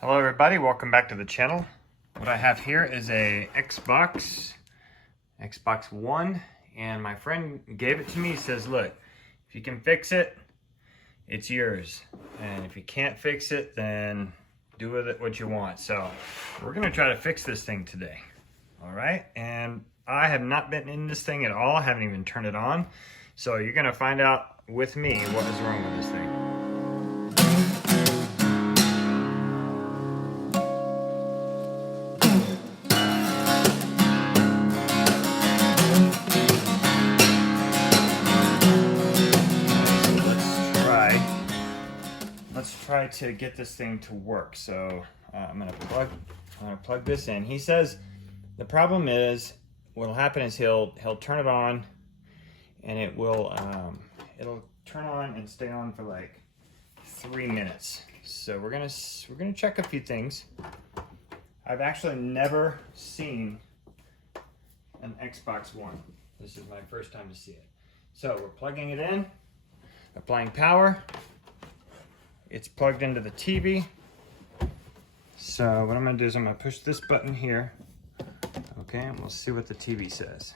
Hello everybody, welcome back to the channel. What I have here is a Xbox One, and my friend gave it to me. He says, look, if you can fix it, it's yours. And if you can't fix it, then do with it what you want. So we're gonna try to fix this thing today. All right, and I have not been in this thing at all. I haven't even turned it on. So you're gonna find out with me what is wrong with this thing. Let's try to get this thing to work. So I'm gonna plug this in. He says the problem is what'll happen is he'll turn it on, and it'll turn on and stay on for like 3 minutes. So we're gonna check a few things. I've actually never seen an Xbox One. This is my first time to see it. So we're plugging it in, applying power. It's plugged into the TV. So what I'm gonna do is I'm gonna push this button here. Okay, and we'll see what the TV says.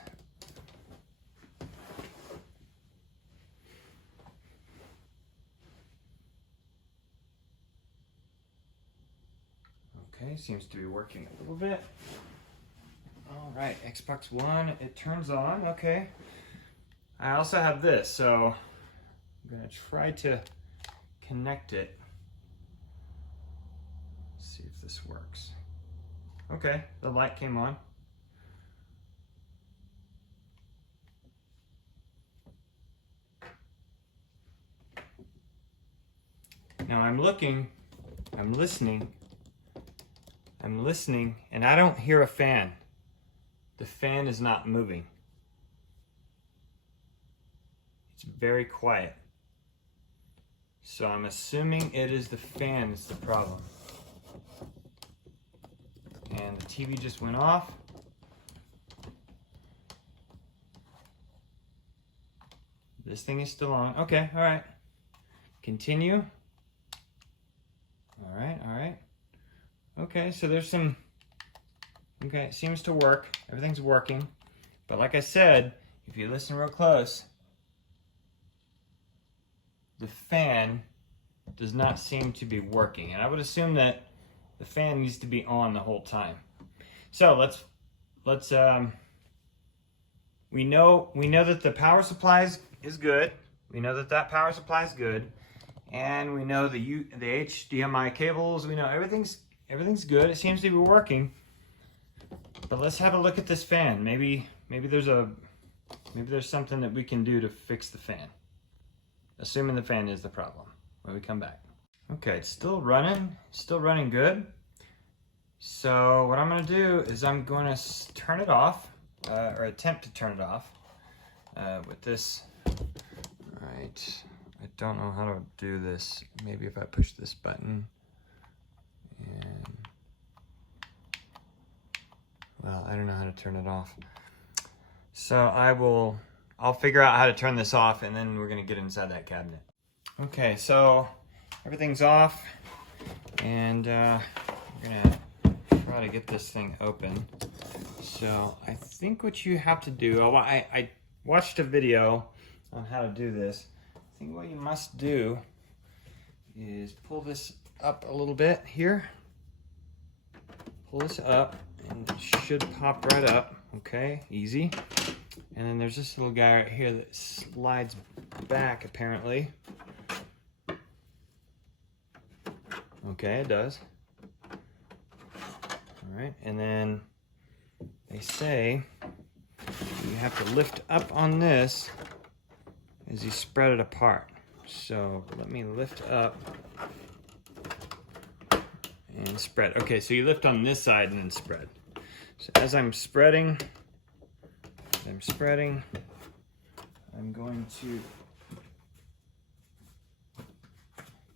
Okay, seems to be working a little bit. All right, Xbox One, it turns on, okay. I also have this, so I'm gonna try to connect it. See if this works. Okay, the light came on. Now I'm listening, and I don't hear a fan. The fan is not moving. It's very quiet. So I'm assuming it is the fan that's the problem. And the TV just went off. This thing is still on. Okay, all right. Continue. All right. Okay, so there's some, okay, it seems to work. Everything's working. But like I said, if you listen real close, the fan does not seem to be working, and I would assume that the fan needs to be on the whole time. So let's we know that the power supply is good. We know that power supply is good, and we know the HDMI cables. We know everything's good. It seems to be working. But let's have a look at this fan. Maybe there's something that we can do to fix the fan. Assuming the fan is the problem when we come back. Okay, it's still running good. So what I'm gonna do is I'm gonna turn it off, or attempt to turn it off with this. All right, I don't know how to do this. Maybe if I push this button, and well, I don't know how to turn it off. So I'll figure out how to turn this off, and then we're gonna get inside that cabinet. Okay, so everything's off, and we're gonna try to get this thing open. So I think what you have to do, I watched a video on how to do this. I think what you must do is pull this up a little bit here. Pull this up, and it should pop right up. Okay, easy. And then there's this little guy right here that slides back, apparently. Okay, it does. All right, and then they say you have to lift up on this as you spread it apart. So let me lift up and spread. Okay, so you lift on this side and then spread. So as I'm spreading, I'm going to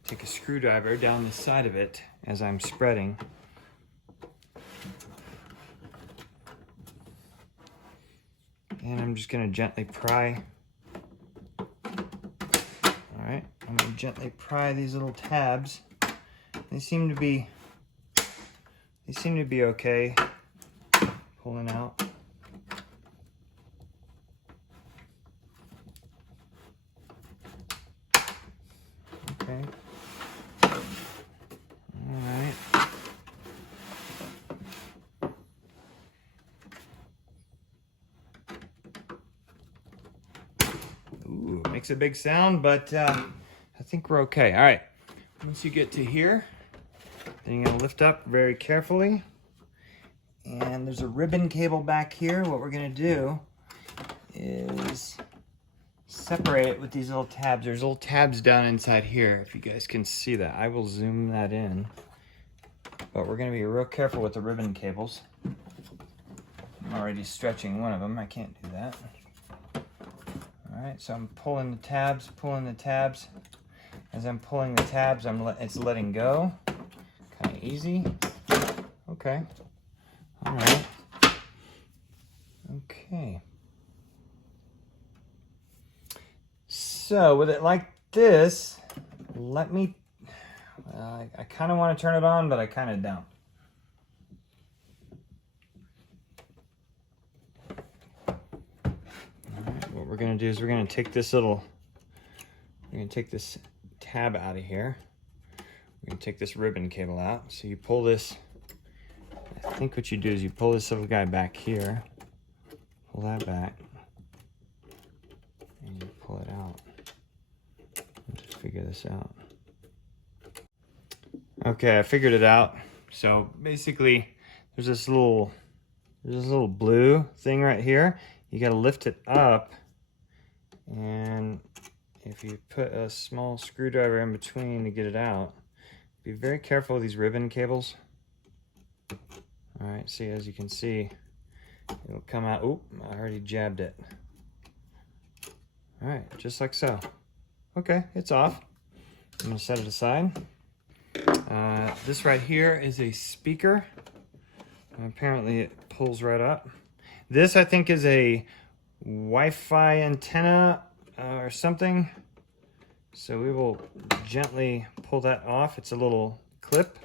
take a screwdriver down the side of it as I'm spreading. And I'm just gonna gently pry. All right, I'm gonna gently pry these little tabs. They seem to be They seem to be okay pulling out. Okay. All right. Ooh, makes a big sound, but I think we're okay. All right. Once you get to here, then you're gonna lift up very carefully. And there's a ribbon cable back here. What we're gonna do is separate it with these little tabs. There's little tabs down inside here, if you guys can see that. I will zoom that in. But we're gonna be real careful with the ribbon cables. I'm already stretching one of them. I can't do that. All right, so I'm pulling the tabs, pulling the tabs. As I'm pulling the tabs, it's letting go. Kind of easy. Okay. All right. Okay. So with it like this, let me, I kind of want to turn it on, but I kind of don't. All right, what we're going to do is we're going to take this tab out of here. We're going to take this ribbon cable out. So you pull this, I think what you do is you pull this little guy back here, pull that back, and you pull it out. I'll just figure this out. Okay, I figured it out. So basically, there's this little blue thing right here. You got to lift it up, and if you put a small screwdriver in between to get it out, be very careful with these ribbon cables. All right, see, as you can see, it'll come out. Oop, I already jabbed it. All right, just like so. Okay, it's off. I'm gonna set it aside. This right here is a speaker. Apparently it pulls right up. This, I think, is a Wi-Fi antenna or something. So we will gently pull that off. It's a little clip.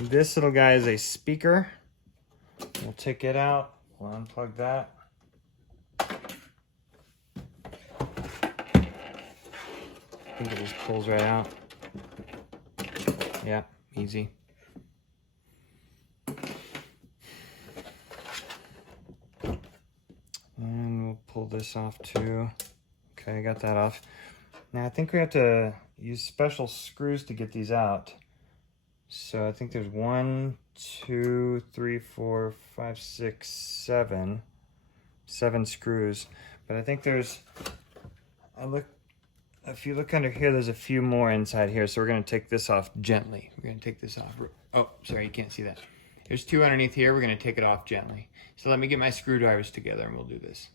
This little guy is a speaker. We'll take it out. We'll unplug that. I think it just pulls right out. Yeah, easy. And we'll pull this off too. Okay, I got that off. Now I think we have to use special screws to get these out. So I think there's 1, 2, 3, 4, 5, 6, 7. 7 screws. But I think there's, if you look under here, there's a few more inside here. So we're gonna take this off gently. We're gonna take this off. Oh, sorry, you can't see that. There's 2 underneath here. We're gonna take it off gently. So let me get my screwdrivers together and we'll do this.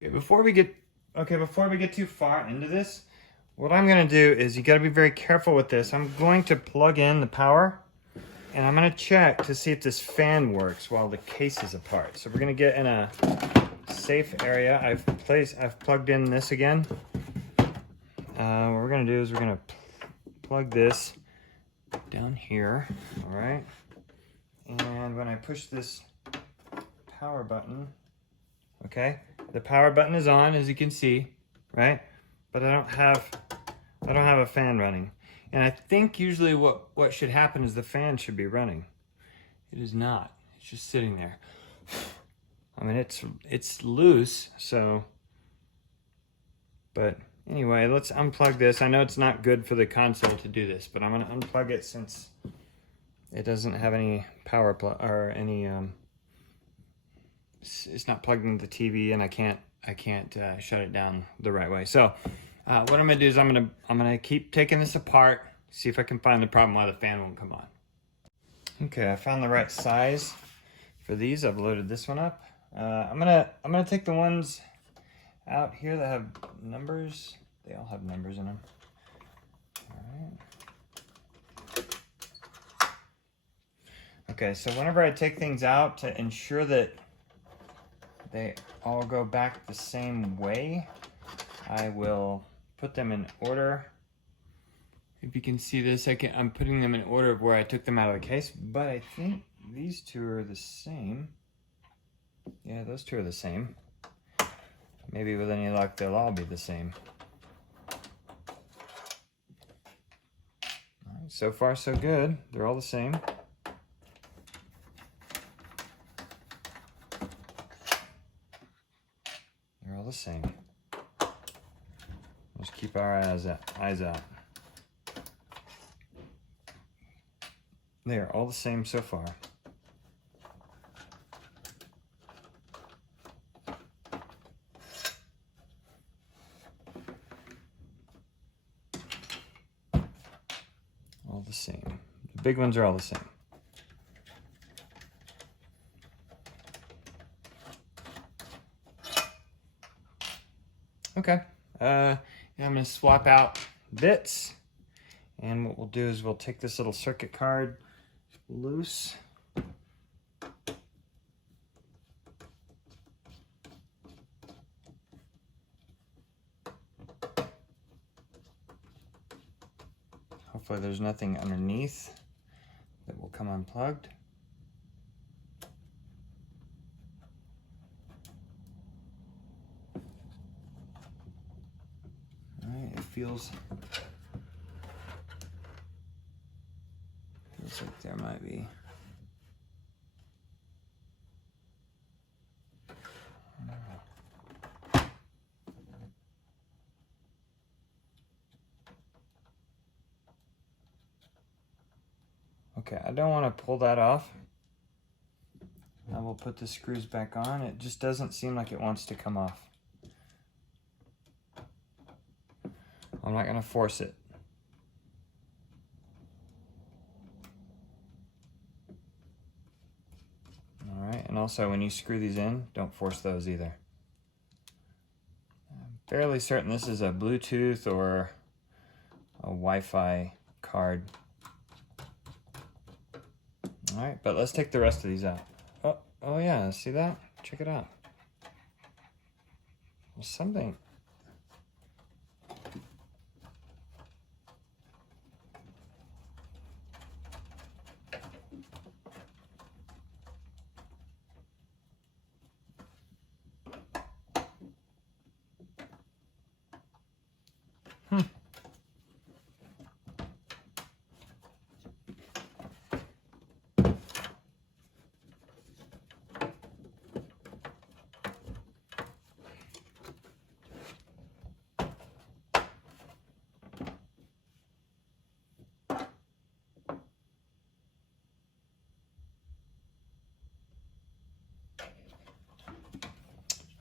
Okay, before we get too far into this, what I'm gonna do is you gotta be very careful with this. I'm going to plug in the power and I'm gonna check to see if this fan works while the case is apart. So we're gonna get in a safe area. I've plugged in this again. What we're gonna do is we're gonna plug this down here, all right? And when I push this power button, okay, the power button is on, as you can see, right? But I don't have a fan running. And I think usually what should happen is the fan should be running. It is not. It's just sitting there. I mean, it's loose, so, but anyway, let's unplug this. I know it's not good for the console to do this, but I'm gonna unplug it since it doesn't have any power plug or any, it's not plugged into the TV, and I can't shut it down the right way. So what I'm gonna do is I'm gonna keep taking this apart, see if I can find the problem why the fan won't come on. Okay, I found the right size for these. I've loaded this one up. I'm gonna take the ones out here that have numbers. They all have numbers in them. All right. Okay, so whenever I take things out, to ensure that they all go back the same way, I will put them in order. If you can see this, I'm putting them in order of where I took them out of the case, but I think these two are the same. Yeah, those two are the same. Maybe with any luck, they'll all be the same. All right, so far, so good. They're all the same. They're all the same. Let's keep our eyes out. They are all the same so far. All the same. The big ones are all the same. Okay. I'm going to swap out bits. And what we'll do is we'll take this little circuit card loose. Hopefully there's nothing underneath that will come unplugged. All right, it feels like there might be. Okay, I don't want to pull that off. I will put the screws back on. It just doesn't seem like it wants to come off. I'm not going to force it. All right, and also when you screw these in, don't force those either. I'm fairly certain this is a Bluetooth or a Wi-Fi card. All right, but let's take the rest of these out. Oh yeah, see that? Check it out. There's something.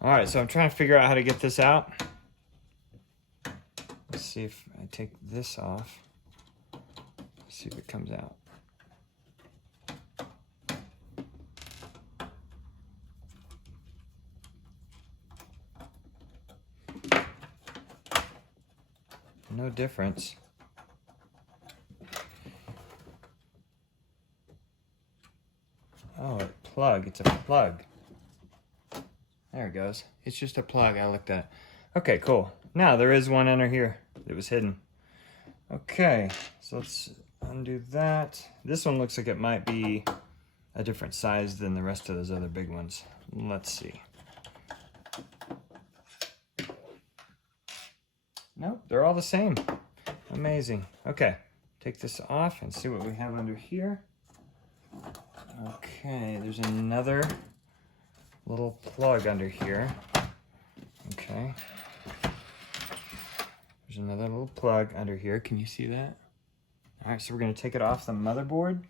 All right, so I'm trying to figure out how to get this out. Let's see if I take this off. Let's see if it comes out. No difference. Oh, it's a plug. There it goes. It's just a plug I looked at. Okay, cool. Now there is one under here that was hidden. Okay, so let's undo that. This one looks like it might be a different size than the rest of those other big ones. Let's see. Nope, they're all the same. Amazing. Okay, take this off and see what we have under here. Okay, there's another little plug under here. Okay. There's another little plug under here. Can you see that? All right, so we're going to take it off the motherboard.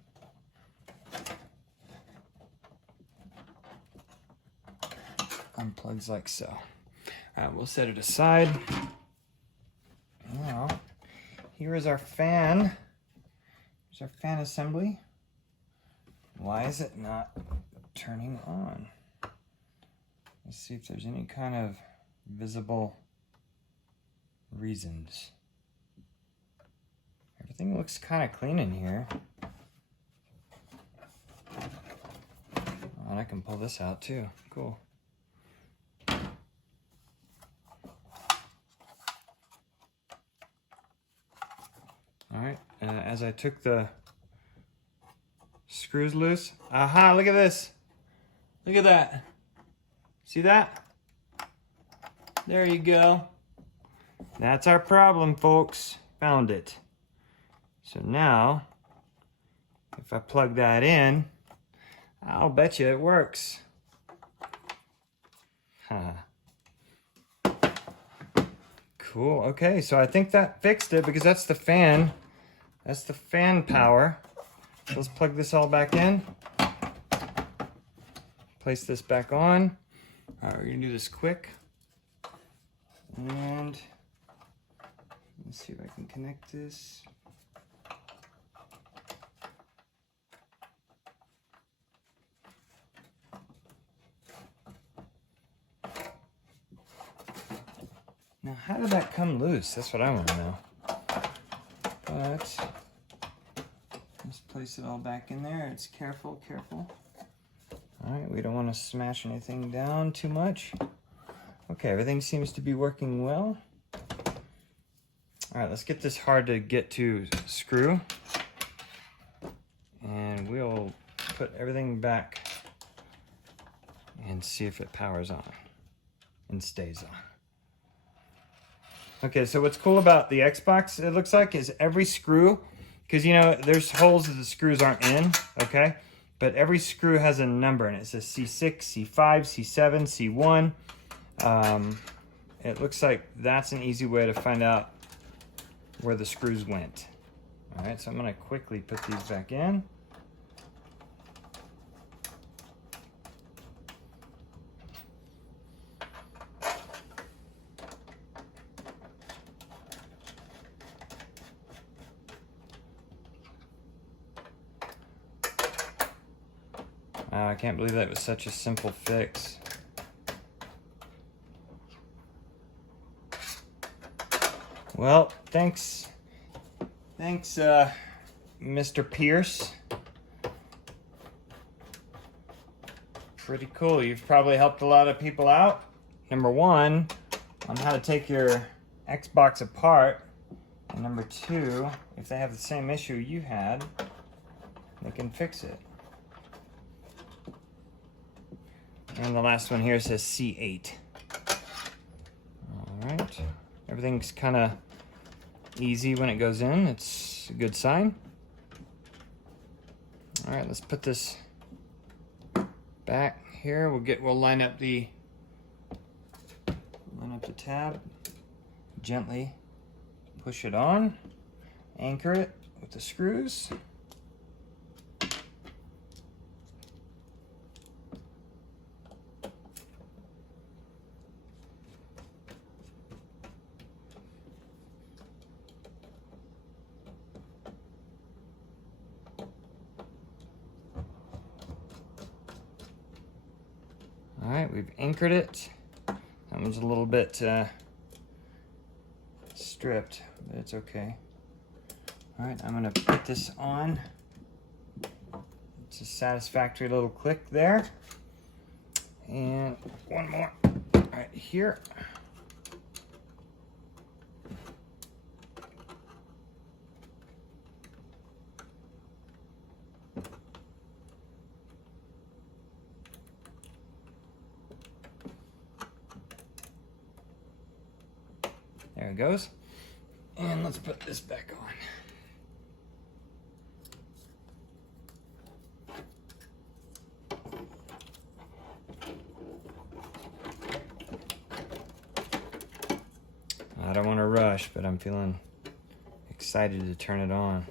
Unplugs like so. All right, we'll set it aside. Now, here is our fan. Here's our fan assembly. Why is it not turning on? Let's see if there's any kind of visible reasons. Everything looks kind of clean in here. And I can pull this out too. Cool. All right, as I took the screws loose. Aha, look at this. Look at that. See that? There you go. That's our problem, folks. Found it. So now, if I plug that in, I'll bet you it works. Cool. Okay, so I think that fixed it because that's the fan. That's the fan power. So let's plug this all back in. Place this back on. All right, we're gonna do this quick. And let's see if I can connect this. Now, how did that come loose? That's what I want to know. But let's place it all back in there. It's careful, careful. All right, we don't want to smash anything down too much. Okay, everything seems to be working well. All right, let's get this hard to get to screw. And we'll put everything back and see if it powers on and stays on. Okay, so what's cool about the Xbox, it looks like, is every screw, because you know, there's holes that the screws aren't in, okay? But every screw has a number, and it says C6, C5, C7, C1. It looks like that's an easy way to find out where the screws went. All right, so I'm gonna quickly put these back in. I can't believe that was such a simple fix. Well, thanks, Mr. Pearce. Pretty cool. You've probably helped a lot of people out. Number one, on how to take your Xbox apart. And number two, if they have the same issue you had, they can fix it. And the last one here says C8. All right. Everything's kind of easy when it goes in. It's a good sign. All right, let's put this back here. We'll line up the tab. Gently push it on. Anchor it with the screws. All right, we've anchored it. That one's a little bit stripped, but it's okay. All right, I'm gonna put this on. It's a satisfactory little click there. And one more right here. There it goes. And let's put this back on. I don't want to rush, but I'm feeling excited to turn it on.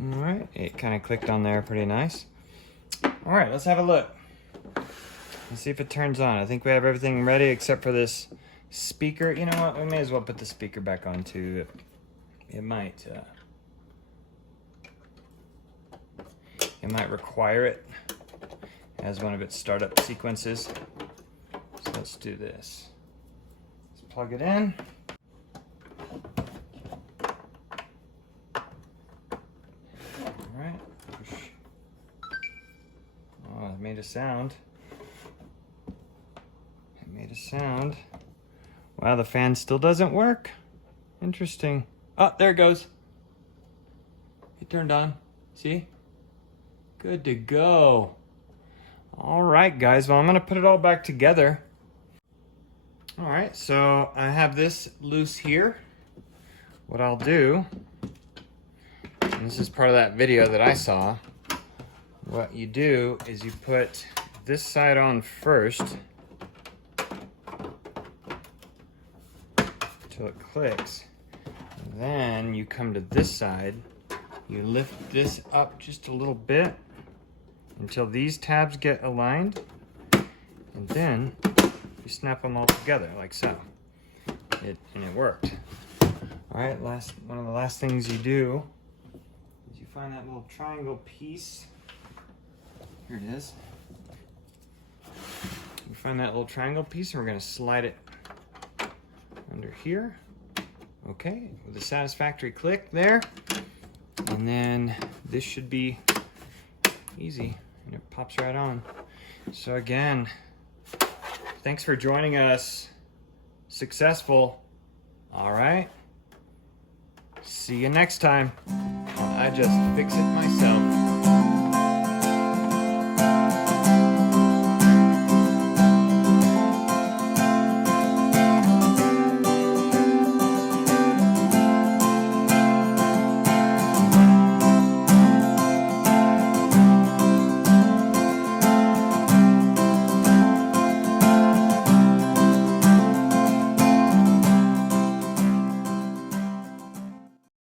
All right, it kind of clicked on there pretty nice. All right, let's have a look. Let's see if it turns on. I think we have everything ready except for this speaker. You know what, we may as well put the speaker back on too. It might require it as one of its startup sequences. let's do this. Let's plug it in. All right. Oh, it made a sound. It made a sound. Wow, the fan still doesn't work. Interesting. Oh, there it goes. It turned on. See? Good to go. All right, guys. Well, I'm going to put it all back together. All right, so I have this loose here. What I'll do, and this is part of that video that I saw, what you do is you put this side on first until it clicks. And then you come to this side, you lift this up just a little bit until these tabs get aligned, and then you snap them all together like so. And it worked. All right, one of the last things you do is you find that little triangle piece. Here it is. You find that little triangle piece, and we're going to slide it under here. Okay, with a satisfactory click there. And then this should be easy, and it pops right on. So again, thanks for joining us. Successful. All right. See you next time. I just fix it myself.